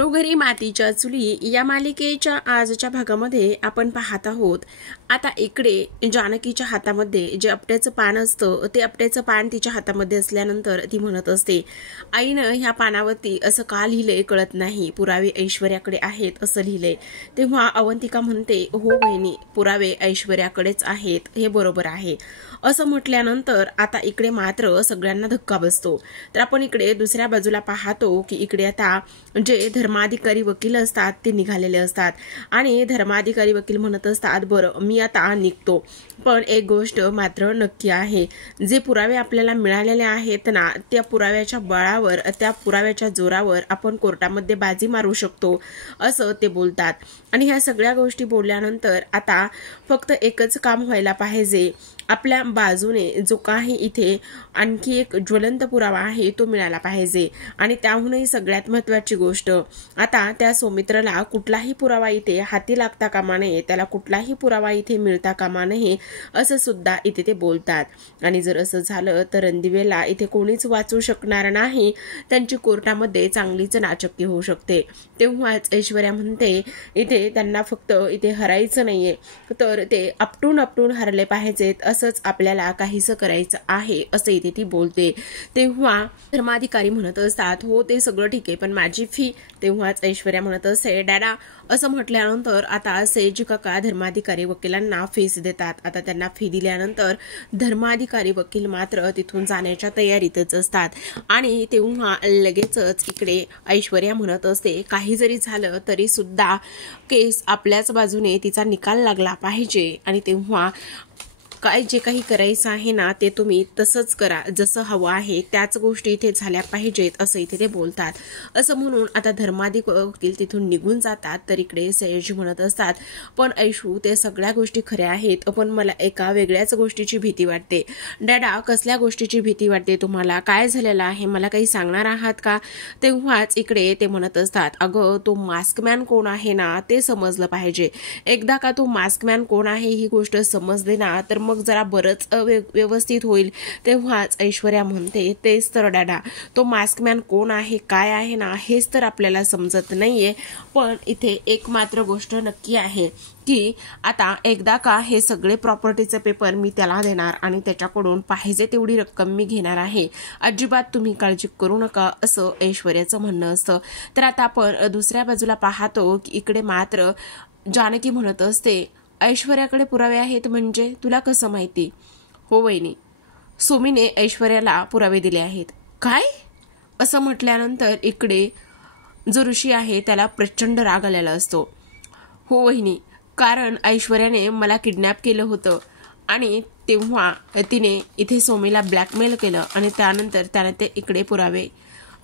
घरोघरी मातीच्या चुली या मालिकेच्या आजच्या भागामध्ये आपण पाहत आहोत। आता इकडे जानकीच्या हातामध्ये जे आपट्याचं पान असतं ते आपट्याचं पान तिच्या हातामध्ये असल्यानंतर ती म्हणत असते, आईनं ह्या पानावरती असं का लिहिलंय कळत नाही, पुरावे ऐश्वर्याकडे आहेत असं लिहिलंय। तेव्हा अवंतिका म्हणते, हो बहिणी, पुरावे ऐश्वर्याकडेच आहेत, हे बरोबर आहे असं म्हटल्यानंतर आता इकडे मात्र सगळ्यांना धक्का बसतो। तर आपण इकडे दुसऱ्या बाजूला पाहतो की इकडे आता जे धर्माधिकारी वकील असतात ते निघालेले असतात आणि धर्माधिकारी वकील म्हणत असतात, बरं मी आता निघतो, पण एक गोष्ट मात्र नक्की आहे, जे पुरावे आपल्याला मिळालेले आहेत ना, त्या पुराव्याच्या बळावर, त्या पुराव्याच्या जोरावर आपण कोर्टामध्ये बाजी मारू शकतो असं ते बोलतात। आणि ह्या सगळ्या गोष्टी बोलल्यानंतर आता फक्त एकच काम व्हायला पाहिजे, आपल्या बाजूने जो काही इथे आणखी एक ज्वलंत पुरावा आहे तो मिळाला पाहिजे। आणि त्याहूनही सगळ्यात महत्त्वाची गोष्ट, आता त्या सौमित्रला कुठलाही पुरावा इथे हाती लागता कामा नये, त्याला कुठलाही पुरावा इथे मिळता कामा नये असं सुद्धा इथे ते बोलतात। आणि जर असं झालं तर रणदिवेला इथे कोणीच वाचू शकणार नाही, त्यांची कोर्टामध्ये चांगलीच नाचक्की होऊ शकते। तेव्हाच ऐश्वर्या म्हणते, इथे त्यांना फक्त इथे हरायचं नाहीये, तर ते आपटून हरले पाहिजेत, असंच आपल्याला काहीसं करायचं आहे असं इथे ती बोलते। तेव्हा धर्माधिकारी म्हणत असतात, हो ते सगळं ठीक आहे, पण माझी फी। तेव्हाच ऐश्वर्या म्हणत असते, डॅडा असं म्हटल्यानंतर आता सेजी काका धर्माधिकारी वकिलांना फीस देतात। आता त्यांना फी दिल्यानंतर धर्माधिकारी वकील मात्र तिथून जाण्याच्या तयारीतच असतात। आणि तेव्हा लगेचच इकडे ऐश्वर्या म्हणत असते, काही जरी झालं तरी सुद्धा केस आपल्याच बाजूने तिचा निकाल लागला पाहिजे, आणि तेव्हा काय जे काही करायचं आहे ना ते तुम्ही तसंच करा, जसं हवं आहे त्याच गोष्टी इथे झाल्या पाहिजेत असं इथे ते बोलतात। असं म्हणून आता धर्माधिकारी वकील तिथून निघून जातात। तर इकडे सयाजी म्हणत असतात, पण ऐशू ते सगळ्या गोष्टी खऱ्या आहेत, पण मला एका वेगळ्याच गोष्टीची भीती वाटते। डॅडा कसल्या गोष्टीची भीती वाटते तुम्हाला, काय झालेलं आहे, मला काही सांगणार आहात का? तेव्हाच इकडे ते म्हणत असतात, अगं तो मास्कमॅन कोण आहे ना ते समजलं पाहिजे, एकदा का तो मास्कमॅन कोण आहे ही गोष्ट समजली ना तर मग जरा बरंच व्यवस्थित होईल। तेव्हाच ऐश्वर्या म्हणते, तेच तर डॅडा, तो मास्कमॅन कोण आहे काय आहे ना हेच तर आपल्याला समजत नाहीये, पण इथे एक मात्र गोष्ट नक्की आहे की आता एकदा का हे सगळे प्रॉपर्टीचे पेपर मी त्याला देणार आणि त्याच्याकडून पाहिजे तेवढी रक्कम मी घेणार आहे, अजिबात तुम्ही काळजी करू नका असं ऐश्वर्याचं म्हणणं असतं। तर आता आपण दुसऱ्या बाजूला पाहतो की इकडे मात्र जानकी म्हणत असते, ऐश्वर्याकडे पुरावे आहेत म्हणजे तुला कसं माहिती? हो वहिनी, सोमीने ऐश्वर्याला पुरावे दिले आहेत। काय असं म्हटल्यानंतर इकडे जो ऋषी आहे त्याला प्रचंड राग आलेला असतो। हो वहिनी, कारण ऐश्वर्याने मला किडनॅप केलं होतं आणि तेव्हा तिने इथे सोमीला ब्लॅकमेल केलं आणि त्यानंतर त्याने ते इकडे पुरावे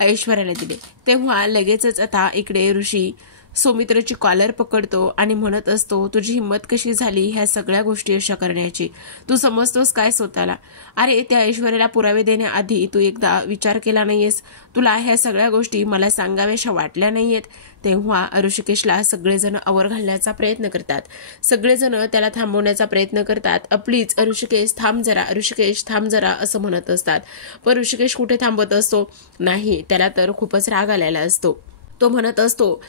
ऐश्वर्याला दिले। तेव्हा लगेचच आता इकडे ऋषी सौमित्रची कॉलर पकडतो आणि म्हणत असतो, तुझी हिंमत कशी झाली ह्या सगळ्या गोष्टी अशा करण्याची, तू समजतोस काय स्वतःला? अरे त्या ऐश्वर्याला पुरावे देण्याआधी तू एकदा विचार केला नाहीयेस? तुला ह्या सगळ्या गोष्टी मला सांगाव्याशा वाटल्या नाहीयेत? तेव्हा ऋषिकेशला सगळेजण आवर घालण्याचा प्रयत्न करतात, सगळेजण त्याला थांबवण्याचा प्रयत्न करतात, प्लीज ऋषिकेश थांब जरा, ऋषिकेश थांब जरा असं म्हणत असतात। पण ऋषिकेश कुठे थांबत असतो? नाही, त्याला तर खूपच राग आलेला असतो। तो म्हणत असतो,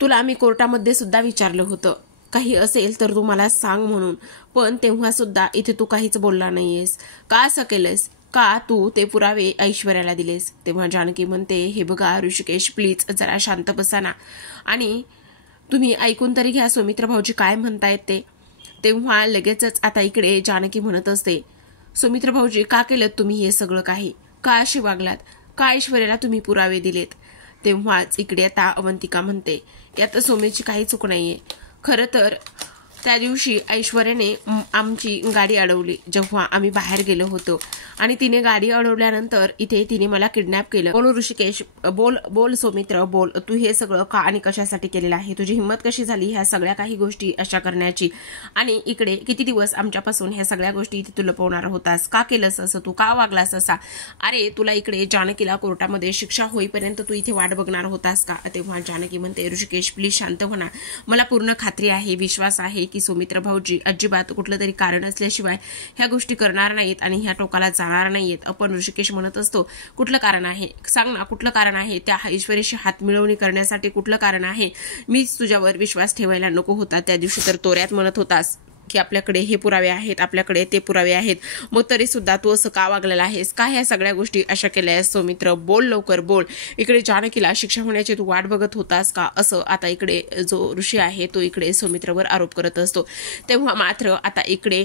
तुला मी कोर्टामध्ये सुद्धा विचारलं होतं, काही असेल तर तू मला सांग म्हणून, पण तेव्हा सुद्धा इथे तू काहीच बोलला नाहीयेस, का असं केलंस? का तू ते पुरावे ऐश्वर्याला दिलेस? तेव्हा जानकी म्हणते, हे बघा ऋषिकेश, प्लीज जरा शांत बसा ना, आणि तुम्ही ऐकून तरी घ्या सौमित्र भाऊजी काय म्हणतायत ते। तेव्हा लगेचच आता इकडे जानकी म्हणत असते, सौमित्र भाऊजी का केलं तुम्ही हे सगळं काही, का अशी वागलात, का ऐश्वर्याला तुम्ही पुरावे दिलेत? तेव्हाच इकडे आता अवंतिका म्हणते, यात सोमीची काही चूक नाहीये, खरं तर त्या दिवशी ऐश्वर्याने आमची गाडी अडवली जेव्हा आम्ही बाहेर गेलो होतो, आणि तिने गाडी अडवल्यानंतर इथे तिने मला किडनॅप केलं। बोल ऋषिकेश, बोल सौमित्र, बोल, तू हे सगळं का आणि कशासाठी केलेलं आहे? तुझी हिंमत कशी झाली ह्या सगळ्या काही गोष्टी अशा करण्याची? आणि इकडे किती दिवस आमच्यापासून ह्या सगळ्या गोष्टी इथे तू लपवणार होतास? का केलंस असं? तू का वागलास असा? अरे तुला इकडे जानकीला कोर्टामध्ये शिक्षा होईपर्यंत तू इथे वाट बघणार होतास का? तेव्हा जानकी म्हणते, ऋषिकेश प्लीज शांत हो ना, मला पूर्ण खात्री आहे, विश्वास आहे की सौमित्र भाऊजी अजिबात कुठलं तरी कारण असल्याशिवाय ह्या गोष्टी करणार नाहीत आणि ह्या टोकाला जाणार नाहीत. आपण ऋषिकेश म्हणत असतो कुठलं कारण आहे सांग ना, कुठलं कारण आहे? त्या ऐश्वर्याशी हात मिळवणी करण्यासाठी कुठलं कारण आहे? मीच तुझ्यावर विश्वास ठेवायला नको होता त्या दिवशी, तर तोऱ्यात म्हणत होतास की आपल्याकडे हे पुरावे आहेत, आपल्याकडे ते पुरावे आहेत, मग तरी सुद्धा तू असं का वागलेला आहेस? का ह्या सगळ्या गोष्टी अशा केल्या आहेस? सौमित्र बोल, लवकर बोल. इकडे जानकीला शिक्षा होण्याची तू वाट बघत होतास का? असं आता इकडे जो ऋषी आहे तो इकडे सौमित्रवर आरोप करत असतो. तेव्हा मात्र आता इकडे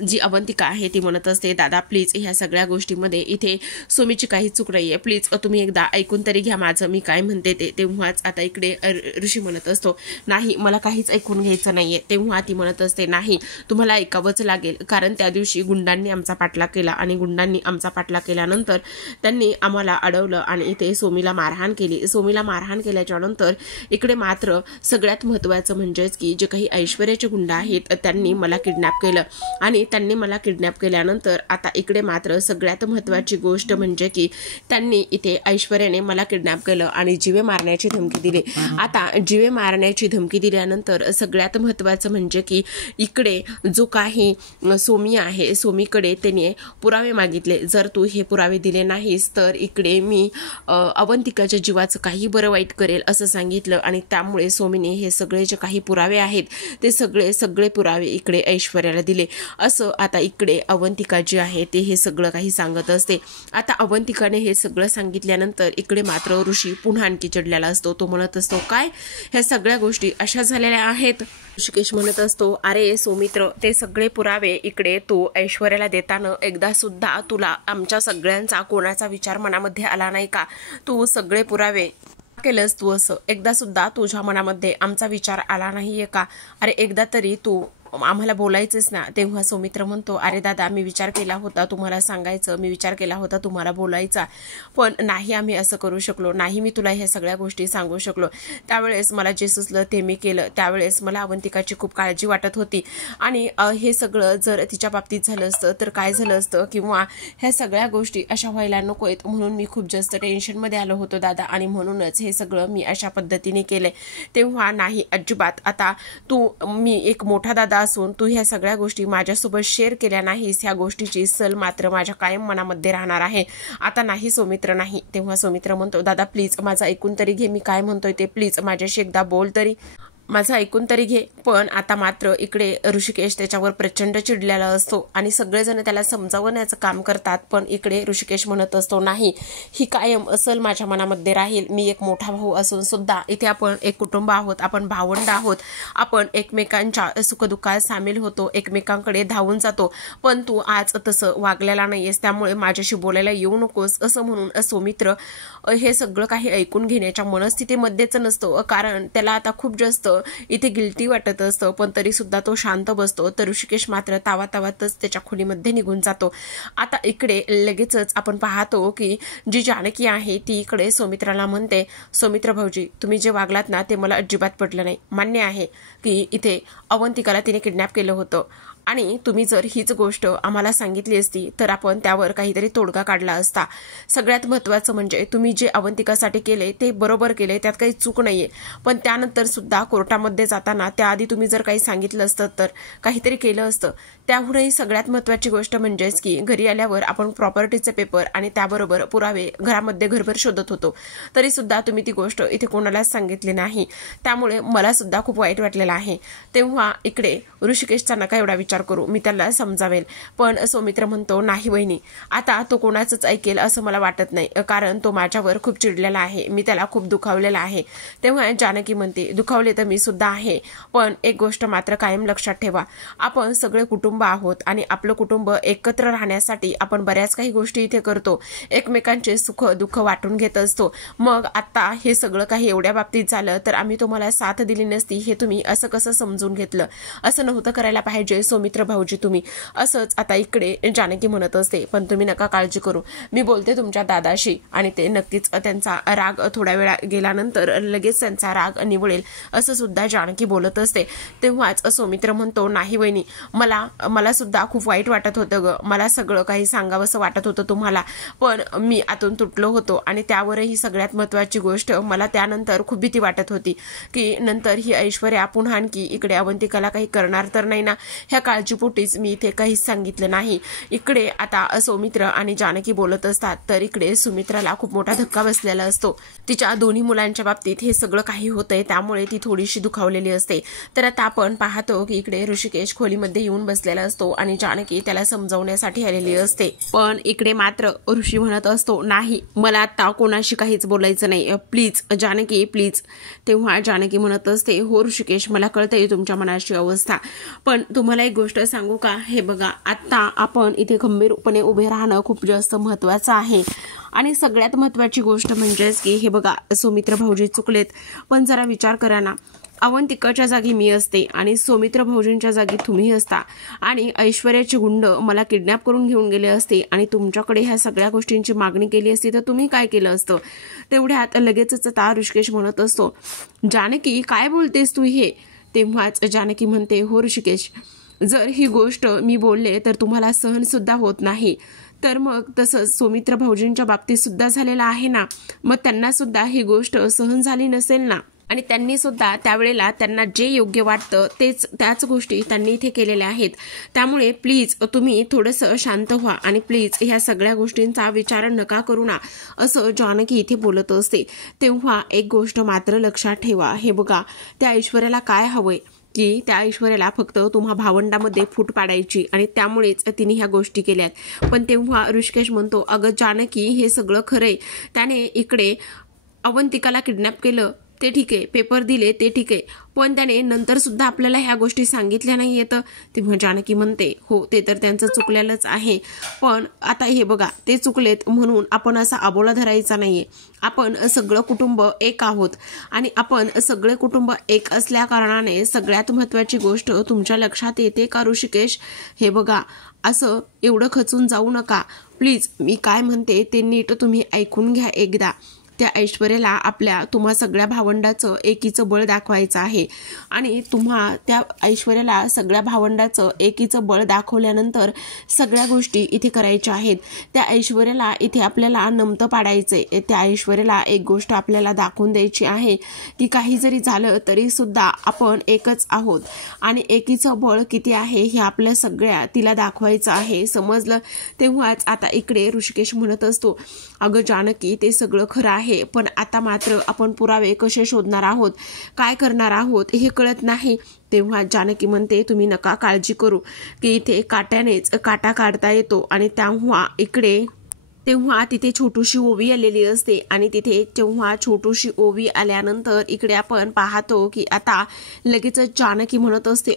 जी अवंतिका आहे ती म्हणत असते दादा प्लीज ह्या सगळ्या गोष्टीमध्ये इथे सोमीची काही चूक नाहीये, प्लीज तुम्ही एकदा ऐकून तरी घ्या माझं मी काय म्हणते ते. तेव्हाच आता इकडे ऋषी म्हणत असतो नाही मला काहीच ऐकून घ्यायचं नाहीये. तेव्हा ती म्हणत असते नाही तुम्हाला ऐकावंच लागेल, कारण त्या दिवशी गुंडांनी आमचा पाठलाग केला आणि गुंडांनी आमचा पाठलाग केल्यानंतर त्यांनी आम्हाला अडवलं आणि इथे सोमीला मारहाण केली. सोमीला मारहाण केल्याच्या नंतर इकडे मात्र सगळ्यात महत्त्वाचं म्हणजेच की जे काही ऐश्वर्याचे गुंड आहेत त्यांनी मला किडनॅप केलं आणि त्यांनी मला किडनॅप केल्यानंतर आता इकडे मात्र सगळ्यात महत्त्वाची गोष्ट म्हणजे की त्यांनी इथे ऐश्वर्याने मला किडनॅप केलं आणि जीवे मारण्याची धमकी दिली. आता जीवे मारण्याची धमकी दिल्यानंतर सगळ्यात महत्त्वाचं म्हणजे की इकडे जो काही सोमी आहे सोमीकडे त्याने पुरावे मागितले. जर तू हे पुरावे दिले नाहीस तर इकडे मी अवंतिकाच्या जीवाचं काही बरं वाईट करेल असं सांगितलं आणि त्यामुळे सोमीने हे सगळे जे काही पुरावे आहेत ते सगळे पुरावे इकडे ऐश्वर्याला दिले. असं आता इकडे अवंतिका जी आहे ते हे सगळं काही सांगत असते. आता अवंतिकाने हे सगळं सांगितल्यानंतर इकडे मात्र ऋषी पुन्हा आणखी चिडलेला असतो. तो म्हणत असतो काय ह्या सगळ्या गोष्टी अशा झालेल्या आहेत? ऋषिकेश म्हणत असतो अरे सौमित्र ते सगळे पुरावे इकडे तू ऐश्वर्याला देताना एकदा सुद्धा तुला आमच्या सगळ्यांचा कोणाचा विचार मनामध्ये आला नाही का? तू सगळे पुरावे केलंस तू असं एकदा सुद्धा तुझ्या मनामध्ये आमचा विचार आला नाहीये का? अरे एकदा तरी तू आम्हाला बोलायचंच ना. तेव्हा सौमित्र म्हणतो अरे दादा मी विचार केला होता तुम्हाला सांगायचं, मी विचार केला होता तुम्हाला बोलायचा, पण नाही आम्ही असं करू शकलो नाही, मी तुला ह्या सगळ्या गोष्टी सांगू शकलो. त्यावेळेस मला जे सुचलं ते मी केलं. त्यावेळेस मला अवंतिकाची खूप काळजी वाटत होती आणि हे सगळं जर तिच्या बाबतीत झालं असतं तर काय झालं असतं किंवा ह्या सगळ्या गोष्टी अशा व्हायला नकोयत म्हणून मी खूप जास्त टेन्शनमध्ये आलो होतो दादा आणि म्हणूनच हे सगळं मी अशा पद्धतीने केलंय. तेव्हा नाही अजिबात आता तू मी एक मोठा दादा असून तू ह्या सगळ्या गोष्टी माझ्यासोबत शेअर केल्या नाहीस ह्या गोष्टीची सल मात्र माझ्या कायम मनामध्ये राहणार आहे. आता नाही सौमित्र नाही. तेव्हा सौमित्र म्हणतो दादा प्लीज माझं ऐकून तरी घे, मी काय म्हणतोय ते प्लीज माझ्याशी एकदा बोल तरी, माझं ऐकून तरी घे. पण आता मात्र इकडे ऋषिकेश त्याच्यावर प्रचंड चिडलेला असतो आणि सगळेजण त्याला समजावण्याचं काम करतात. पण इकडे ऋषिकेश म्हणत असतो नाही ही कायम असल माझ्या मनामध्ये राहील. मी एक मोठा भाऊ असून सुद्धा इथे आपण एक कुटुंब आहोत, आपण भावंड आहोत, आपण एकमेकांच्या सुखदुःखात सामील होतो, एकमेकांकडे धावून जातो. पण तू आज तसं वागलेला नाहीयेस त्यामुळे माझ्याशी बोलायला येऊ नकोस असं म्हणून सौमित्र हे सगळं काही ऐकून घेण्याच्या मनस्थितीमध्येच नसतो, कारण त्याला आता खूप जास्त इथे गिल्टी वाटत असतं. पण तरी सुद्धा तो शांत बसतो. तर ऋषिकेश मात्र तावातावातच त्याच्या खोलीमध्ये निघून जातो. आता इकडे लगेचच आपण पाहतो की जी जानकी आहे ती इकडे सौमित्राला म्हणते सौमित्र भाऊजी तुम्ही जे वागलात ना ते मला अजिबात पटलं नाही. मान्य आहे की इथे अवंतिकाला तिने किडनॅप केलं होतं आणि तुम्ही जर हीच गोष्ट आम्हाला सांगितली असती तर आपण त्यावर काहीतरी तोडगा काढला असता. सगळ्यात महत्त्वाचं म्हणजे तुम्ही जे अवंतिकासाठी केले ते बरोबर केले, त्यात काही चूक नाहीये. पण त्यानंतर सुद्धा कोर्टामध्ये जाताना त्याआधी तुम्ही जर काही सांगितलं असतं तर काहीतरी केलं असतं. त्याहूनही सगळ्यात महत्त्वाची गोष्ट म्हणजेच की घरी आल्यावर आपण प्रॉपर्टीचे पेपर आणि त्याबरोबर पुरावे घरामध्ये घरभर शोधत होतो, तरी सुद्धा तुम्ही ती गोष्ट इथे कोणालाच सांगितली नाही. त्यामुळे मला सुद्धा खूप वाईट वाटलेलं आहे. तेव्हा इकडे ऋषिकेशचा नका एवढा विचार करू, मी त्याला समजावेल. पण सौमित्र म्हणतो नाही वहिनी आता तो कोणाचंच ऐकेल असं मला वाटत नाही, कारण तो माझ्यावर खूप चिडलेला आहे, मी त्याला खूप दुखावलेला आहे. तेव्हा जानकी म्हणते दुखावले तर मी सुद्धा आहे, पण एक गोष्ट मात्र कायम लक्षात ठेवा, आपण सगळे कुटुंब आहोत आणि आपलं कुटुंब एकत्र राहण्यासाठी आपण बऱ्याच काही गोष्टी इथे करतो, एकमेकांचे सुख दुःख वाटून घेत असतो. मग आता हे सगळं काही एवढ्या बाबतीत झालं तर आम्ही तुम्हाला साथ दिली नसती हे तुम्ही असं कसं समजून घेतलं? असं नव्हतं करायला पाहिजे. सौमित्र भाऊजी तुम्ही असंच आता इकडे जानकी म्हणत असते. पण तुम्ही नका काळजी करू, मी बोलते तुमच्या दादाशी आणि ते नक्कीच त्यांचा राग थोड्या वेळा गेल्यानंतर लगेच त्यांचा राग निवळेल असं सुद्धा जानकी बोलत असते. तेव्हाच सौमित्र म्हणतो, नाही वहिनी, मला सुद्धा खूप वाईट वाटत होतं ग, मला सगळं काही सांगावंसं वाटत होतं तुम्हाला, पण मी आतून तुटलो होतो आणि त्यावरही सगळ्यात महत्त्वाची गोष्ट मला त्यानंतर खूप भीती वाटत होती की नंतर ही ऐश्वर्या पुन्हा आणखी इकडे अवंतिकाला काही करणार तर नाही ना, ह्या काळजीपोटीच मी इथे काहीच सांगितलं नाही. इकडे आता सौमित्र आणि जानकी बोलत असतात तर इकडे सुमित्राला खूप मोठा धक्का बसलेला असतो. तिच्या दोन्ही मुलांच्या बाबतीत हे सगळं काही होतंय त्यामुळे ती थोडीशी दुखावलेली असते. तर आता आपण पाहतो की इकडे ऋषिकेश खोलीमध्ये येऊन बसलेला असतो आणि जानकी त्याला समजावण्यासाठी आलेली असते. पण इकडे मात्र ऋषी म्हणत असतो, नाही, मला आता कोणाशी काहीच बोलायचं नाही, प्लीज जानकी प्लीज. तेव्हा जानकी म्हणत असते, हो ऋषिकेश, मला कळतंय तुमच्या मनाची अवस्था, पण तुम्हाला एक गोष्ट सांगू का, हे बघा, आता आपण इथे खंबीरपणे उभे राहणं खूप जास्त महत्त्वाचं आहे आणि सगळ्यात महत्त्वाची गोष्ट म्हणजेच की हे बघा, सौमित्र भाऊजी चुकलेत, पण जरा विचार करा ना, अवंतिकाच्या जागी मी असते आणि सौमित्र भाऊजींच्या जागी तुम्ही असता आणि ऐश्वर्याचे गुंड मला किडनॅप करून घेऊन गेले असते आणि तुमच्याकडे ह्या सगळ्या गोष्टींची मागणी केली असती तर तुम्ही काय केलं असतं. तेवढ्यात लगेचच आता ऋषिकेश म्हणत असतो, जानकी काय बोलतेस तू हे. तेव्हाच जानकी म्हणते, हो ऋषिकेश, जर ही गोष्ट मी बोलले तर तुम्हाला सहन सुद्धा होत नाही, तर मग तसंच सौमित्र भाऊजींच्या बाबतीत सुद्धा झालेलं आहे ना, मग त्यांना सुद्धा ही गोष्ट सहन झाली नसेल ना, आणि त्यांनी सुद्धा त्यावेळेला त्यांना जे योग्य वाटतं त्याच गोष्टी त्यांनी इथे केलेल्या आहेत. त्यामुळे प्लीज तुम्ही थोडंसं शांत व्हा आणि प्लीज ह्या सगळ्या गोष्टींचा विचार नका करू ना, असं जानकी इथे बोलत असते. तेव्हा एक गोष्ट मात्र लक्षात ठेवा, हे बघा, त्या ऐश्वर्याला काय हवंय की त्या ऐश्वर्याला फक्त तुम्हा भावंडामध्ये फूट पाडायची आणि त्यामुळेच तिने ह्या गोष्टी केल्यात. पण तेव्हा ऋषिकेश म्हणतो, अगं जानकी, हे सगळं खरंय, त्याने इकडे अवंतिकाला किडनॅप केलं ते ठीक आहे, पेपर दिले ते ठीक आहे, पण त्याने नंतर सुद्धा आपल्याला ह्या गोष्टी सांगितल्या नाही येतं. तेव्हा जानकी म्हणते, हो, ते तर त्यांचं चुकलेलंच आहे, पण आता हे बघा, ते चुकलेत म्हणून आपण असा अबोला धरायचा नाहीये. आपण सगळं कुटुंब एक आहोत आणि आपण सगळे कुटुंब एक असल्या कारणाने सगळ्यात महत्त्वाची गोष्ट तुमच्या लक्षात येते का ऋषिकेश. हे बघा, असं एवढं खचून जाऊ नका प्लीज, मी काय म्हणते ते नीट तुम्ही ऐकून घ्या एकदा. त्या ऐश्वर्याला तुम्हा सगळ्या भावंडाचं एकीचं बळ दाखवायचं आहे आणि तुम्हा त्या ऐश्वर्याला सगळ्या भावंडाचं एकीचं बळ दाखवल्यानंतर सगळ्या गोष्टी इथे करायच्या आहेत. त्या ऐश्वर्याला इथे आपल्याला नमतं पाडायचंय. त्या ऐश्वर्याला एक गोष्ट आपल्याला दाखवून द्यायची आहे की काही जरी झालं तरी सुद्धा आपण एकच आहोत आणि एकीचं बळ किती आहे हे आपल्या सगळ्या तिला दाखवायचं आहे, समजलं. तेव्हाच आता इकडे ऋषिकेश म्हणत असतो, अगं जानकी, ते सगळं खरं आहे, पण आता मात्र आपण पुरावे कसे शोधणार आहोत, काय करणार आहोत हे कळत नाही. तेव्हा जानकी म्हणते, तुम्ही नका काळजी करू की इथे काट्यानेच काटा काढता येतो आणि तेव्हा तिथे छोटूशी ओवी आलेली असते आणि तिथे तेव्हा छोटूशी ओवी आल्यानंतर इकडे आपण पाहतो की आता लगेचच जानकी म्हणत असते,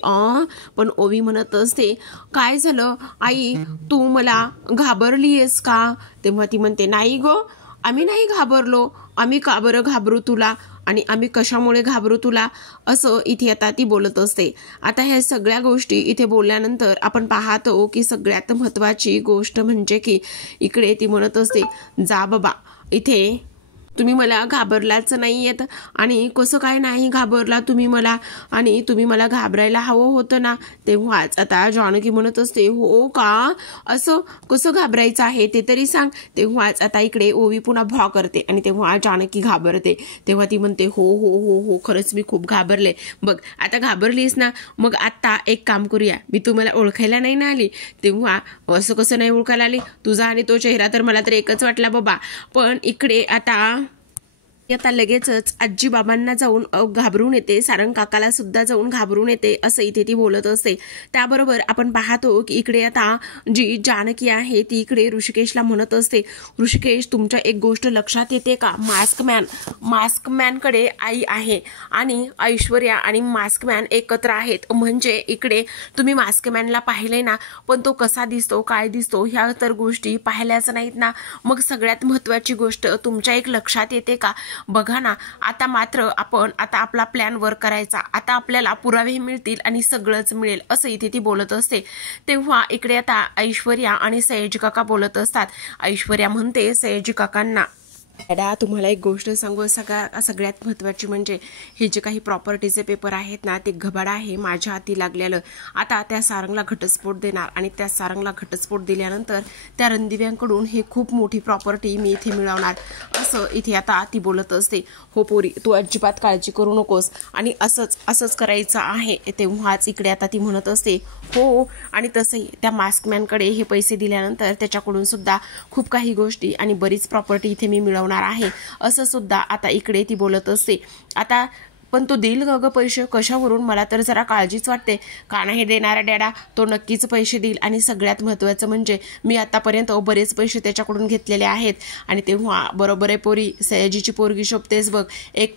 पण ओवी म्हणत असते, काय झालं आई, तू मला घाबरलीयस का. तेव्हा ती म्हणते, नाही गो, आम्ही नाही घाबरलो, आम्ही का बरं घाबरू तुला आणि आम्ही कशामुळे घाबरू तुला, असं इथे आता ती बोलत असते. आता ह्या सगळ्या गोष्टी इथे बोलल्यानंतर आपण पाहतो की सगळ्यात महत्त्वाची गोष्ट म्हणजे की इकडे ती म्हणत असते, जा बाबा, इथे तुम्ही मला घाबरलाच नाही येत आणि कसं काय नाही घाबरला तुम्ही मला, आणि तुम्ही मला घाबरायला हवं होतं ना. तेव्हाच आता जानकी म्हणत असते, हो का, असं कसं घाबरायचं आहे ते तरी सांग. तेव्हाच आता इकडे ओवी पुन्हा भॉ करते आणि तेव्हा जानकी घाबरते. तेव्हा ती म्हणते, हो हो हो हो, खरंच मी खूप घाबरले. बघ, आता घाबरलीस ना, मग आता एक काम करूया, मी तुम्हाला ओळखायला नाही ना आली. तेव्हा असं कसं नाही ओळखायला आली, तुझा आणि तो चेहरा तर मला तर एकच वाटला बाबा. पण इकडे आता लगेचच आजी बाबांना जाऊन घाबरून येते, सारंग काकाला सुद्धा जाऊन घाबरून येते, असं इथे ती बोलत असते. त्याबरोबर आपण पाहतो की इकडे आता जी जानकी आहे ती इकडे ऋषिकेशला म्हणत असते, ऋषिकेश, तुमच्या एक गोष्ट लक्षात येते का, मास्कमॅनकडे आई आहे आणि ऐश्वर्या आणि मास्कमॅन एकत्र आहेत. म्हणजे इकडे तुम्ही मास्कमॅनला पाहिलंय ना, पण तो कसा दिसतो, काय दिसतो, ह्या तर गोष्टी पाहिल्याच नाहीत ना. मग सगळ्यात महत्त्वाची गोष्ट तुमच्या एक लक्षात येते का, बघा ना, आता मात्र आपण आता आपला प्लॅन वर्क करायचा, आता आपल्याला पुरावे मिळतील आणि सगळंच मिळेल असं इथे ती बोलत असते. तेव्हा इकडे आता ऐश्वर्या आणि सयाजी काका बोलत असतात. ऐश्वर्या म्हणते सयाजी काकांना, डॅडा तुम्हाला एक गोष्ट सांगू, सगळ्यात महत्त्वाची म्हणजे हे जे काही प्रॉपर्टीचे पेपर आहेत ना ते घबाड आहे माझ्या हाती लागलेलं. आता त्या सारंगला घटस्फोट देणार आणि त्या सारंगला घटस्फोट दिल्यानंतर त्या रणदिव्यांकडून हे खूप मोठी प्रॉपर्टी मी इथे मिळवणार असं इथे आता ती बोलत असते. हो पोरी, तू अजिबात काळजी करू नकोस आणि असंच करायचं आहे. तेव्हाच इकडे आता ती म्हणत असते हो, आणि तसंही त्या मास्कमॅनकडे हे पैसे दिल्यानंतर त्याच्याकडून सुद्धा खूप काही गोष्टी आणि बरीच प्रॉपर्टी इथे मी मिळवणार आहे असं सुद्धा आता इकडे ती बोलत असते. आता पण तो देईल ग पैसे कशावरून, मला तर जरा काळजीच वाटते. का नाही देणारा डॅडा, तो नक्कीच पैसे देईल आणि सगळ्यात महत्त्वाचं म्हणजे मी आतापर्यंत बरेच पैसे त्याच्याकडून घेतलेले आहेत. आणि तेव्हा बरोबर आहे पोरी, सयाजीची पोरगी शोभतेच बघ, एक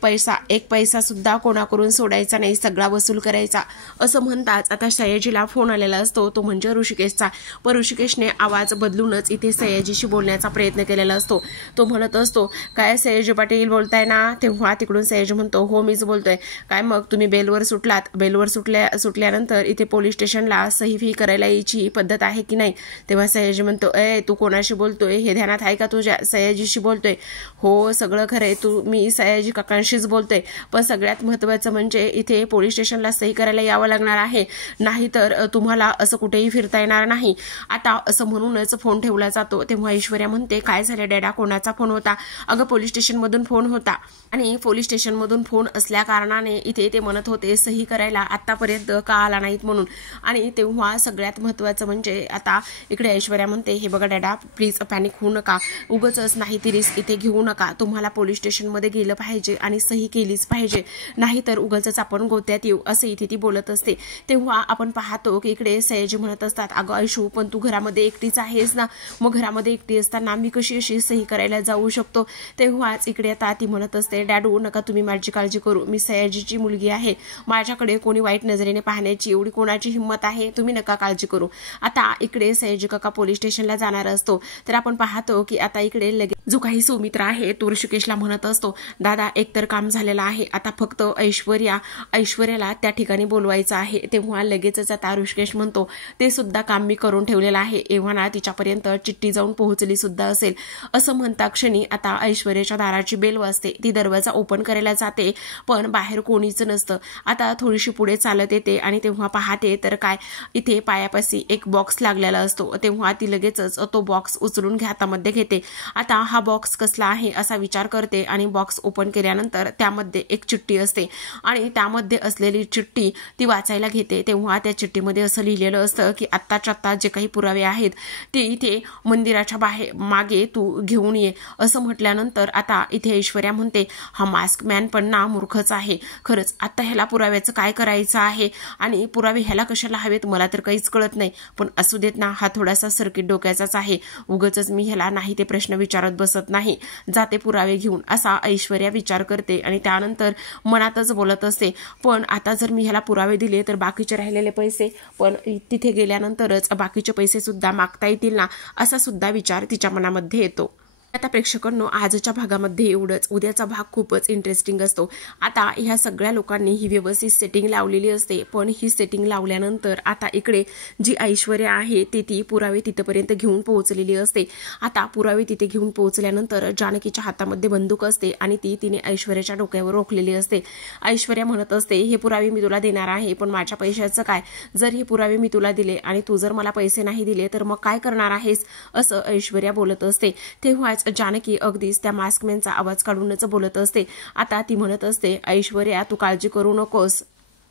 पैसा सुद्धा कोणाकडून सोडायचा नाही, सगळा वसूल करायचा असं म्हणताच आता सयाजीला फोन आलेला असतो, तो म्हणजे ऋषिकेशचा. पण ऋषिकेशने आवाज बदलूनच इथे सयाजीशी बोलण्याचा प्रयत्न केलेला असतो. तो म्हणत असतो काय सयाजी पाटील बोलताय ना? तेव्हा तिकडून सयाजी म्हणतो हो मीच बोलतो. काय मग तुम्ही बेलवर सुटलात, बेलवर सुटल्यानंतर इथे पोलीस स्टेशनला सही फी करायला यायची पद्धत आहे की नाही? तेव्हा सयाजी म्हणतो तू कोणाशी बोलतोय हे ध्यानात आहे का तुझ्या? सयाजीशी बोलतोय. हो सगळं खरंय, मी सयाजी काकांशीच बोलतोय, पण सगळ्यात महत्त्वाचं म्हणजे इथे पोलीस स्टेशनला सही करायला यावं लागणार आहे, नाहीतर तुम्हाला असं कुठेही फिरता येणार नाही. आता असं म्हणूनच फोन ठेवला जातो. तेव्हा ऐश्वर्या म्हणते काय झालं डॅडा, कोणाचा फोन होता? अगं पोलीस स्टेशनमधून फोन होता आणि पोलीस स्टेशनमधून फोन असल्या कारणाने इथे ते म्हणत होते सही करायला आतापर्यंत का आला नाहीत म्हणून. आणि तेव्हा सगळ्यात महत्त्वाचं म्हणजे आता इकडे ऐश्वर्या म्हणते हे बघा डॅडा प्लीज पॅनिक होऊ नका, उगाचच नाही ती रिस्क इथे घेऊ नका, तुम्हाला पोलीस स्टेशनमध्ये गेलं पाहिजे आणि सही केलीच पाहिजे, नाहीतर उगाचच आपण गोत्यात येऊ असं इथे ती बोलत असते. तेव्हा आपण पाहतो की इकडे सयाजी म्हणत असतात अगं ऐशू पण तू घरामध्ये एकटीच आहेस ना, मग घरामध्ये एकटी असताना मी कशी अशी सही करायला जाऊ शकतो? तेव्हाच इकडे आता ती म्हणत असते डॅडू नका तुम्ही माझी काळजी करू, मी सयाजीची मुलगी आहे, माझ्याकडे कोणी वाईट नजरेने पाहण्याची एवढी कोणाची हिंमत आहे, तुम्ही नका काळजी करू. आता इकडे सयाजी काका पोलीस स्टेशनला जाणार असतो तर आपण पाहतो की आता इकडे लगेच जो काही सौमित्र आहे तो ऋषिकेशला म्हणत असतो दादा एकतर काम झालेलं आहे, आता फक्त ऐश्वर्याला त्या ठिकाणी बोलवायचं आहे. तेव्हा लगेचच आता ऋषिकेश म्हणतो ते सुद्धा काम मी करून ठेवलेलं आहे, एव्हा तिच्यापर्यंत चिठ्ठी जाऊन पोहोचली सुद्धा असेल. असं म्हणता क्षणी आता ऐश्वर्याच्या दाराची बेल वाजते, ती दरवाजा ओपन करायला जाते पण बाहेर कोणीच नसतं. आता थोडीशी पुढे चालत येते आणि तेव्हा पाहते तर काय इथे पायापाशी एक बॉक्स लागलेला असतो. तेव्हा ती लगेचच तो बॉक्स उचलून हातामध्ये घेते. आता हा बॉक्स कसला आहे असा विचार करते आणि बॉक्स ओपन केल्यानंतर त्यामध्ये एक चिठ्ठी असते आणि त्यामध्ये असलेली चिठ्ठी ती वाचायला घेते. तेव्हा त्या चिठ्ठीमध्ये असं लिहिलेलं असतं की आत्ताच्या आत्ता जे काही पुरावे आहेत ते इथे मंदिराच्या बाहेर मागे तू घेऊन ये असं म्हटल्यानंतर आता इथे ऐश्वर्या म्हणते हा मास्क मॅन पण ना मूर्खच आहे, खरंच आता ह्याला पुराव्याचं काय करायचं आहे आणि पुरावे ह्याला कशाला हवेत मला तर काहीच कळत नाही, पण असू देत ना, हा थोडासा सर्किट डोक्याचाच आहे, उगाचच मी ह्याला नाही ते प्रश्न विचारत बसत नाही, जाते पुरावे घेऊन असा ऐश्वर्या विचार करते आणि त्यानंतर मनातच बोलत असते पण आता जर मी ह्याला पुरावे दिले तर बाकीचे राहिलेले पैसे पण तिथे गेल्यानंतरच बाकीचे पैसे सुद्धा मागता येतील ना असा सुद्धा विचार तिच्या मनामध्ये येतो. आता प्रेक्षकांनो आजच्या भागामध्ये एवढंच, उद्याचा भाग खूपच इंटरेस्टिंग असतो. आता ह्या सगळ्या लोकांनी ही व्यवस्थित सेटिंग लावलेली असते पण ही सेटिंग लावल्यानंतर आता इकडे जी ऐश्वर्या आहे ती पुरावे तिथपर्यंत घेऊन पोहोचलेली असते. आता पुरावे तिथे घेऊन पोहोचल्यानंतर जानकीच्या हातामध्ये बंदूक असते आणि तिने ऐश्वर्याच्या डोक्यावर रोखलेली असते. ऐश्वर्या म्हणत असते हे पुरावे मी तुला देणार आहे पण माझ्या पैशाचं काय, जर हे पुरावे मी तुला दिले आणि तू जर मला पैसे नाही दिले तर मग काय करणार आहेस असं ऐश्वर्या बोलत असते. तेव्हाच जानकी अगदीच त्या मास्कमॅनचा आवाज काढूनच बोलत असते. आता ती म्हणत असते ऐश्वर्या तू काळजी करू नकोस.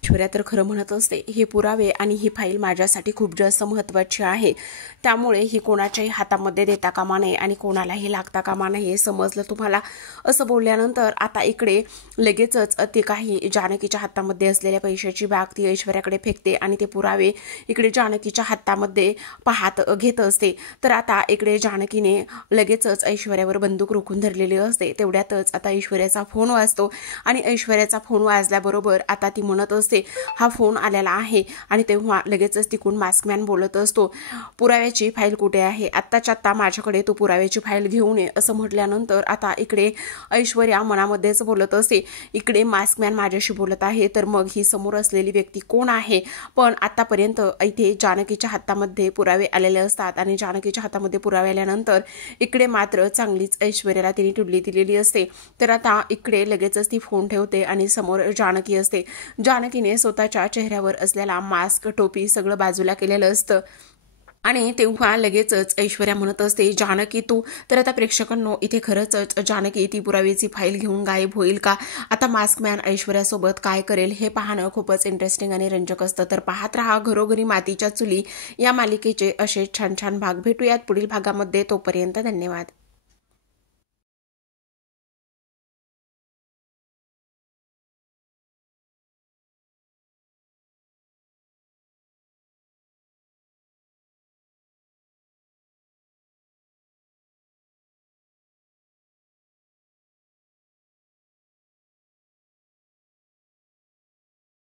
ऐश्वर्या तर खरं म्हणत असते हे पुरावे आणि ही फाईल माझ्यासाठी खूप जास्त महत्त्वाची आहे, त्यामुळे ही कोणाच्याही हातामध्ये देता कामा नये आणि कोणालाही लागता कामा नये, हे समजलं तुम्हाला असं बोलल्यानंतर आता इकडे लगेचच ते काही जानकीच्या हातामध्ये असलेल्या पैशाची बॅग ती ऐश्वर्याकडे फेकते आणि ते पुरावे इकडे जानकीच्या हातामध्ये पाहत घेत असते. तर आता इकडे जानकीने लगेचच ऐश्वर्यावर बंदूक रोखून धरलेली असते. तेवढ्यातच आता ऐश्वर्याचा फोन वाजतो आणि ऐश्वर्याचा फोन वाजल्याबरोबर आता ती म्हणत असते असते हा फोन आलेला आहे आणि तेव्हा लगेचच तिकडून मास्कमॅन बोलत असतो, पुराव्याची फाईल कुठे आहे, आत्ताच्या आत्ता माझ्याकडे तू पुराव्याची फाईल घेऊन ये असं म्हटल्यानंतर आता इकडे ऐश्वर्या मनामध्येच बोलत असते, इकडे मास्कमॅन माझ्याशी बोलत आहे तर मग ही समोर असलेली व्यक्ती कोण आहे. पण आतापर्यंत इथे जानकीच्या हातामध्ये पुरावे आलेले असतात आणि जानकीच्या हातामध्ये पुरावे आल्यानंतर इकडे मात्र चांगलीच ऐश्वर्याला तिने टुडली दिलेली असते. तर आता इकडे लगेचच ती फोन ठेवते आणि समोर जानकी असते. जानकीने स्वतःच्या चेहऱ्यावर असलेला मास्क टोपी सगळं बाजूला केलेलं असतं आणि तेव्हा लगेचच ऐश्वर्या म्हणत असते, जानकी तू. तर आता प्रेक्षकांनो इथे खरंच जानकी ती पुराव्याची फाईल घेऊन गायब होईल का, आता मास्कमॅन ऐश्वर्यासोबत काय करेल हे पाहणं खूपच इंटरेस्टिंग आणि रंजक असतं. तर पाहत रहा घरोघरी मातीच्या चुली या मालिकेचे असे छान छान भाग. भेटूयात पुढील भागामध्ये, तोपर्यंत धन्यवाद.